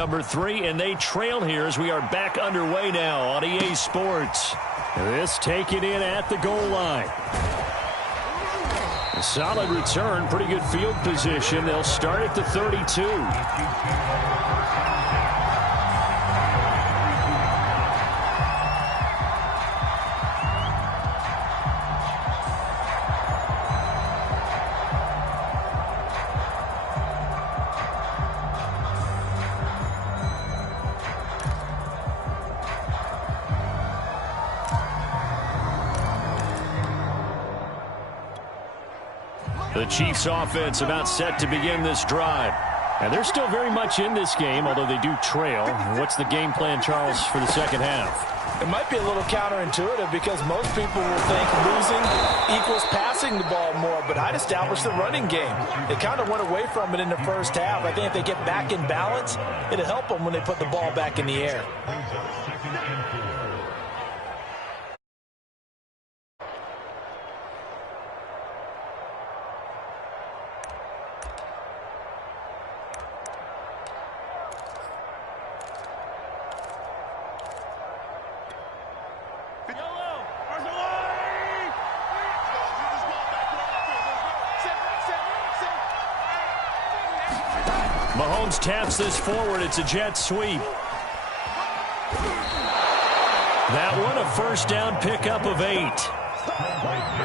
number 3, and they trail here as we are back underway now on EA Sports. This taken in at the goal line. A solid return, pretty good field position. They'll start at the 32. The Chiefs offense about set to begin this drive. And they're still very much in this game, although they do trail. What's the game plan, Charles, for the second half? It might be a little counterintuitive because most people will think losing equals passing the ball more, but I'd establish the running game. They kind of went away from it in the first half. I think if they get back in balance, it'll help them when they put the ball back in the air. Mahomes taps this forward. It's a jet sweep. That one a first down pickup of 8.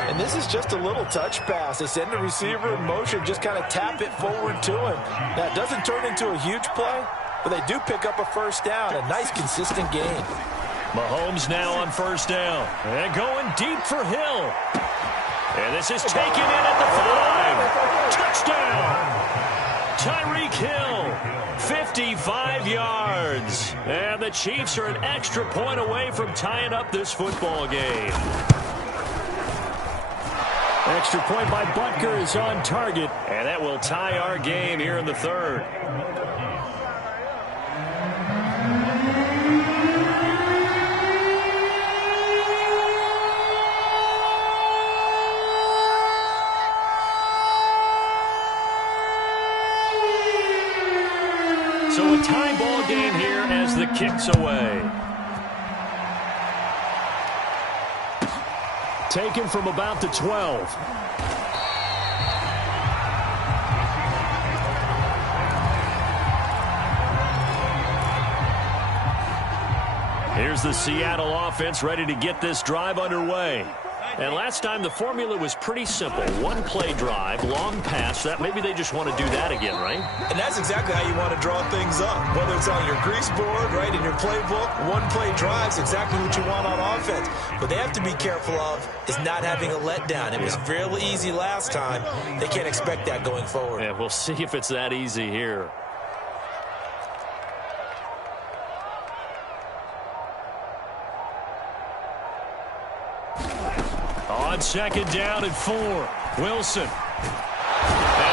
And this is just a little touch pass. They send the receiver in motion, just kind of tap it forward to him. Now, it doesn't turn into a huge play, but they do pick up a first down. A nice, consistent gain. Mahomes now on first down. And going deep for Hill. And this is taken in at the 5. Touchdown! Tyreek Hill, 55 yards. And the Chiefs are an extra point away from tying up this football game. Extra point by Butker is on target. And that will tie our game here in the third. So a tie ball game here as the kick's away. Taken from about the 12. Here's the Seattle offense ready to get this drive underway. And last time the formula was pretty simple. One play drive, long pass. That maybe they just want to do that again, right? And that's exactly how you want to draw things up. Whether it's on your grease board, right, in your playbook, one play drive's exactly what you want on offense. What they have to be careful of is not having a letdown. It was real easy last time. They can't expect that going forward. Yeah, we'll see if it's that easy here. On second down and 4, Wilson. And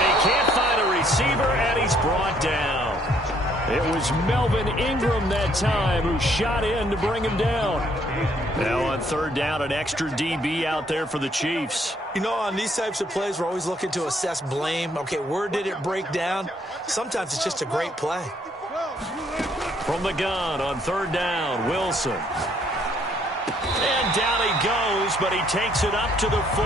he can't find a receiver, and he's brought down. It was Melvin Ingram that time who shot in to bring him down. Now on third down, an extra DB out there for the Chiefs. You know, on these types of plays, we're always looking to assess blame. Okay, where did it break down? Sometimes it's just a great play. From the gun on third down, Wilson. And down he goes, but he takes it up to the 40.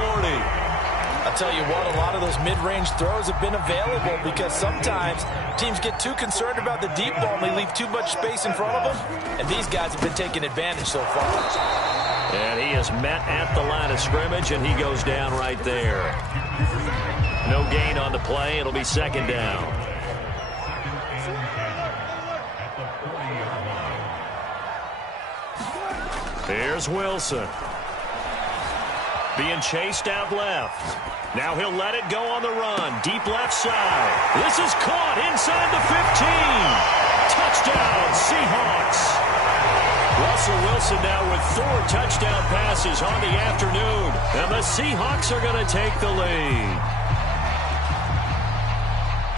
I'll tell you what, a lot of those mid-range throws have been available because sometimes teams get too concerned about the deep ball and they leave too much space in front of them. And these guys have been taking advantage so far. And he is met at the line of scrimmage, and he goes down right there. No gain on the play. It'll be second down. Here's Wilson. Being chased out left. Now he'll let it go on the run. Deep left side. This is caught inside the 15. Touchdown, Seahawks. Russell Wilson now with 4 touchdown passes on the afternoon. And the Seahawks are going to take the lead.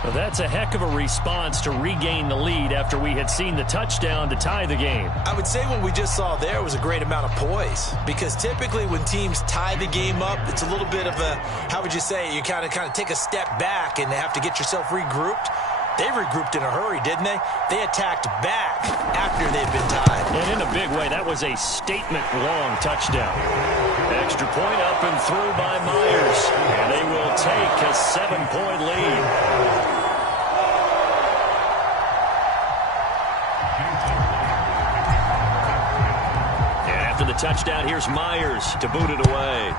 Well, that's a heck of a response to regain the lead after we had seen the touchdown to tie the game. I would say what we just saw there was a great amount of poise, because typically when teams tie the game up, it's a little bit of a, how would you say, you kind of take a step back and have to get yourself regrouped. They regrouped in a hurry, didn't they? They attacked back after they'd been tied. And in a big way, that was a statement-long touchdown. Extra point up and through by Myers. And they will take a 7-point lead. And after the touchdown, here's Myers to boot it away.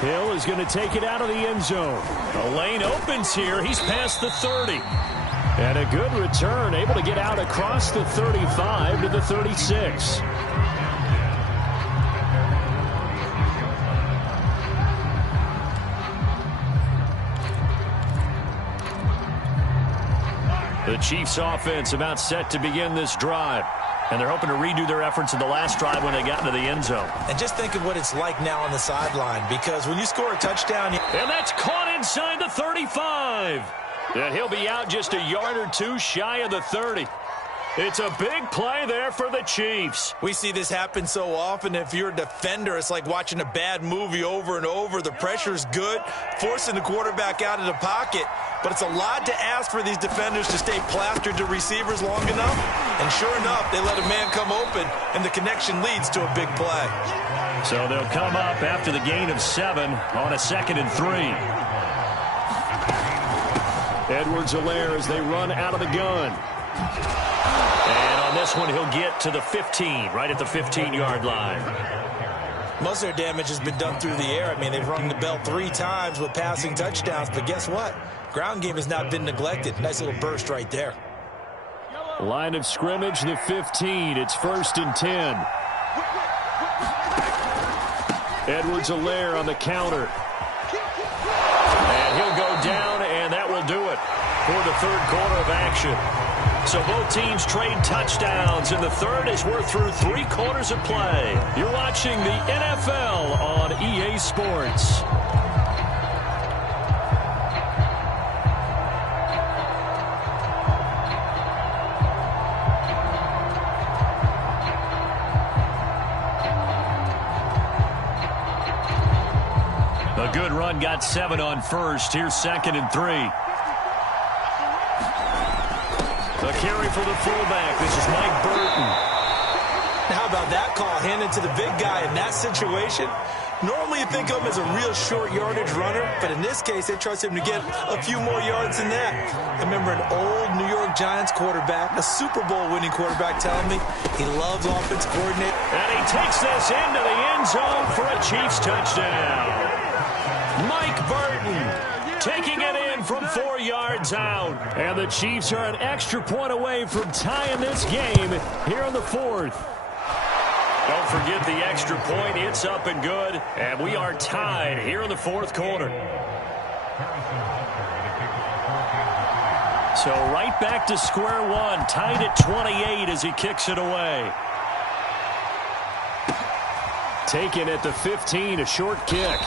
Hill is going to take it out of the end zone. The lane opens here. He's past the 30. And a good return, able to get out across the 35 to the 36. The Chiefs offense about set to begin this drive. And they're hoping to redo their efforts in the last drive when they got into the end zone. And just think of what it's like now on the sideline, because when you score a touchdown... And that's caught inside the 35. And he'll be out just a yard or two shy of the 30. It's a big play there for the Chiefs. We see this happen so often. If you're a defender, it's like watching a bad movie over and over. The pressure's good, forcing the quarterback out of the pocket. But it's a lot to ask for these defenders to stay plastered to receivers long enough. And sure enough, they let a man come open, and the connection leads to a big play. So they'll come up after the gain of 7 on a 2nd and 3. Edwards-Helaire as they run out of the gun. And on this one, he'll get to the 15, right at the 15-yard line. Most of their damage has been done through the air. I mean, they've rung the bell 3 times with passing touchdowns, but guess what? Ground game has not been neglected. Nice little burst right there. Line of scrimmage, the 15. It's 1st and 10. Edwards-Helaire on the counter. And he'll go down, and that will do it for the 3rd quarter of action. So both teams trade touchdowns in the 3rd as we're through 3 quarters of play. You're watching the NFL on EA Sports. A good run, got 7 on first. Here's 2nd and 3. A carry for the fullback. This is Mike Burton. Now, how about that call handed to the big guy in that situation? Normally you think of him as a real short yardage runner, but in this case they trust him to get a few more yards than that. I remember an old New York Giants quarterback, a Super Bowl winning quarterback, telling me he loves offensive coordinator. And he takes this into the end zone for a Chiefs touchdown. Mike Burton taking it in from 4 yards out. And the Chiefs are an extra point away from tying this game here in the 4th. Don't forget the extra point. It's up and good. And we are tied here in the 4th quarter. So right back to square one. Tied at 28 as he kicks it away. Taken at the 15, a short kick.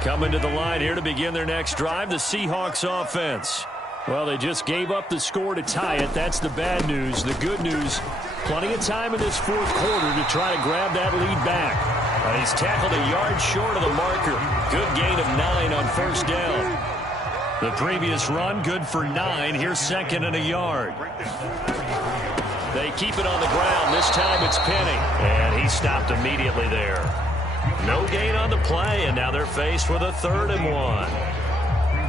Coming to the line here to begin their next drive, the Seahawks offense. Well, they just gave up the score to tie it. That's the bad news. The good news, plenty of time in this 4th quarter to try to grab that lead back. He's tackled a yard short of the marker. Good gain of 9 on 1st down. The previous run, good for 9. Here's 2nd and a yard. They keep it on the ground. This time it's Penny. And he stopped immediately there. No gain on the play, and now they're faced with a 3rd and 1.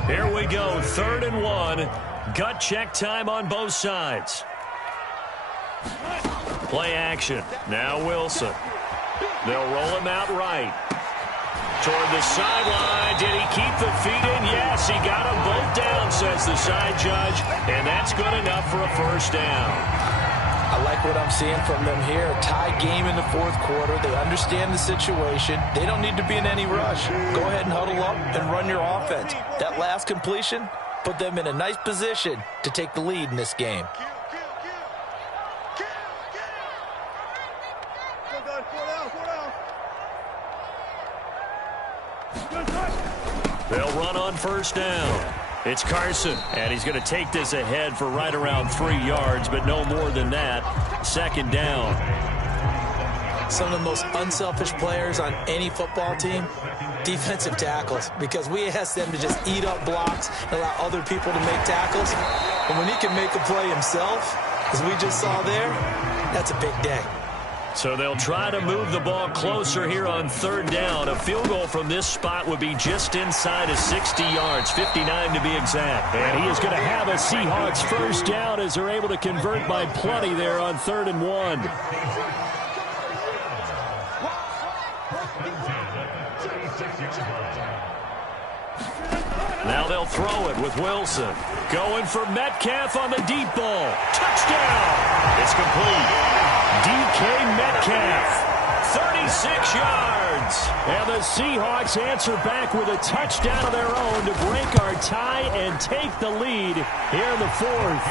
Here we go, 3rd and 1. Gut check time on both sides. Play action. Now Wilson. They'll roll him out right. Toward the sideline. Did he keep the feet in? Yes, he got them both down, says the side judge. And that's good enough for a 1st down. I like what I'm seeing from them here. A tie game in the 4th quarter. They understand the situation. They don't need to be in any rush. Go ahead and huddle up and run your offense. That last completion put them in a nice position to take the lead in this game. They'll run on first down. It's Carson, and he's going to take this ahead for right around 3 yards, but no more than that. Second down. Some of the most unselfish players on any football team, defensive tackles, because we ask them to just eat up blocks and allow other people to make tackles. And when he can make a play himself, as we just saw there, that's a big day. So they'll try to move the ball closer here on third down. A field goal from this spot would be just inside of 60 yards, 59 to be exact. And he is going to have a Seahawks first down as they're able to convert by plenty there on 3rd and 1. Now they'll throw it with Wilson. Going for Metcalf on the deep ball. Touchdown! It's complete. DK Metcalf, 36 yards. And the Seahawks answer back with a touchdown of their own to break our tie and take the lead here in the 4th.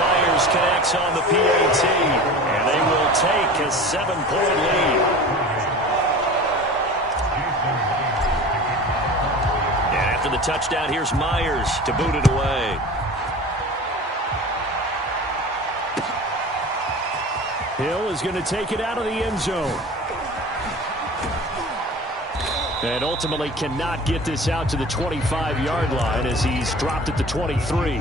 Myers connects on the PAT, and they will take a 7-point lead. And after the touchdown, here's Myers to boot it away. Hill is going to take it out of the end zone. And ultimately cannot get this out to the 25-yard line as he's dropped at the 23.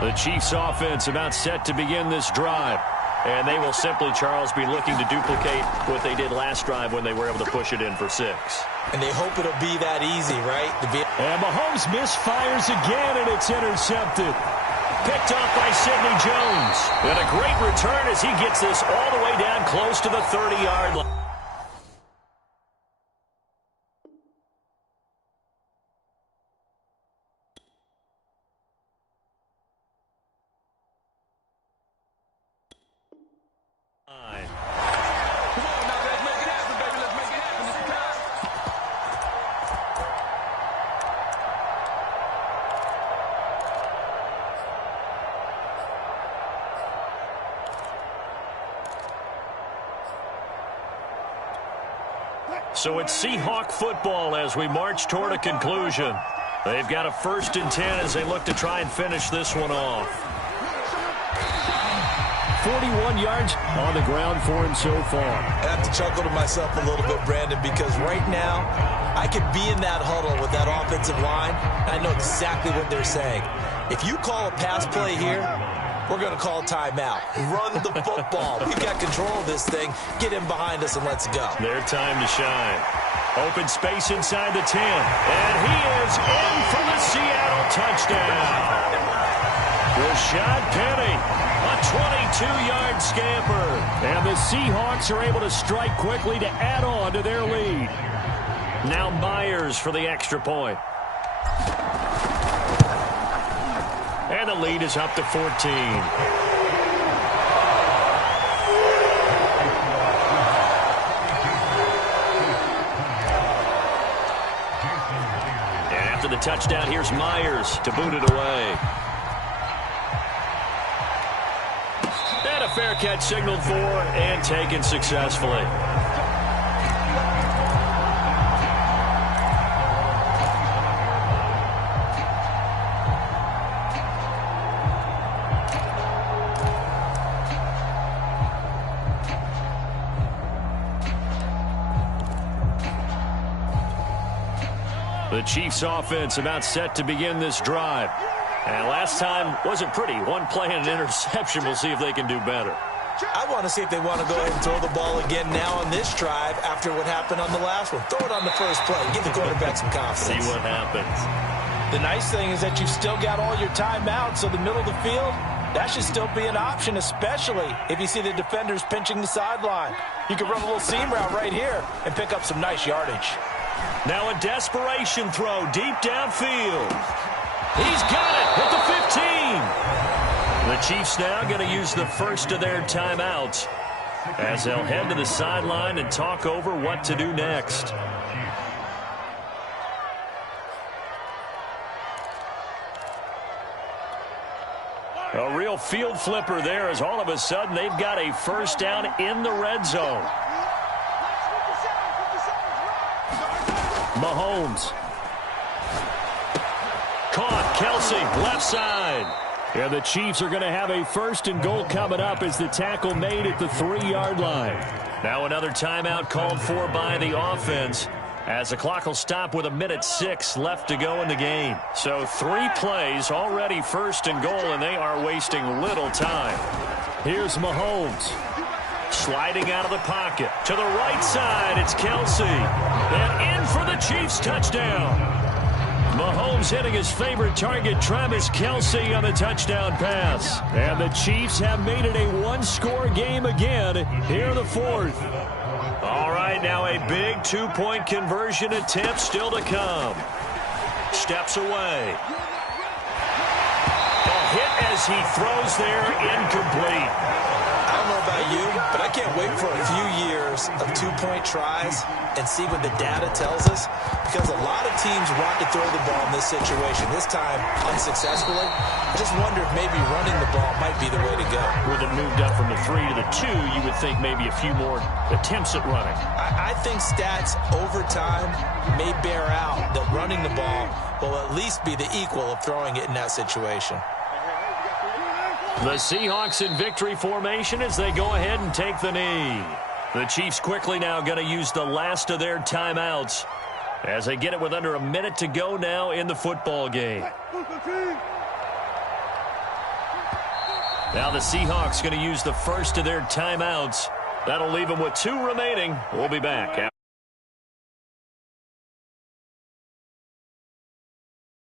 The Chiefs offense about set to begin this drive. And they will simply, Charles, be looking to duplicate what they did last drive when they were able to push it in for 6. And they hope it'll be that easy, right? And Mahomes misfires again, and it's intercepted. Picked off by Sidney Jones. And a great return as he gets this all the way down close to the 30-yard line. So it's Seahawk football as we march toward a conclusion. They've got a 1st and 10 as they look to try and finish this one off. 41 yards on the ground for him so far. I have to chuckle to myself a little bit, Brandon, because right now I could be in that huddle with that offensive line. I know exactly what they're saying. If you call a pass play here, we're going to call timeout. Run the football. We've got control of this thing. Get in behind us and let's go. Their time to shine. Open space inside the 10. And he is in for the Seattle touchdown. Rashad Penny, a 22-yard scamper. And the Seahawks are able to strike quickly to add on to their lead. Now Myers for the extra point. And the lead is up to 14. And after the touchdown, here's Myers to boot it away. And a fair catch signaled for and taken successfully. The Chiefs offense about set to begin this drive. And last time wasn't pretty. One play and an interception. We'll see if they can do better. I want to see if they want to go ahead and throw the ball again now on this drive after what happened on the last one. Throw it on the first play. Give the quarterback some confidence. See what happens. The nice thing is that you've still got all your timeouts, so the middle of the field, that should still be an option, especially if you see the defenders pinching the sideline. You can run a little seam route right here and pick up some nice yardage. Now a desperation throw deep downfield. He's got it at the 15. The Chiefs now going to use the first of their timeouts. as they'll head to the sideline and talk over what to do next. A real field flipper there, as all of a sudden they've got a first down in the red zone. Mahomes. Caught. Kelce, left side. And the Chiefs are going to have a first and goal coming up as the tackle made at the 3-yard line. Now another timeout called for by the offense, as the clock will stop with 1:06 left to go in the game. So 3 plays, already first and goal, and they are wasting little time. Here's Mahomes. Sliding out of the pocket. To the right side, it's Kelce. And in for the Chiefs touchdown. Mahomes hitting his favorite target, Travis Kelce, on the touchdown pass. And the Chiefs have made it a one-score game again here in the 4th. All right, now a big 2-point conversion attempt still to come. Steps away. A hit as he throws there, incomplete. I don't know about you, but I can't wait for a few years of 2-point tries and see what the data tells us, because a lot of teams want to throw the ball in this situation, this time unsuccessfully. I just wonder if maybe running the ball might be the way to go. With it moved up from the 3 to the 2, you would think maybe a few more attempts at running. I think stats over time may bear out that running the ball will at least be the equal of throwing it in that situation. The Seahawks in victory formation as they go ahead and take the knee. The Chiefs quickly now going to use the last of their timeouts as they get it with under a minute to go now in the football game. Now the Seahawks going to use the first of their timeouts. That'll leave them with 2 remaining. We'll be back.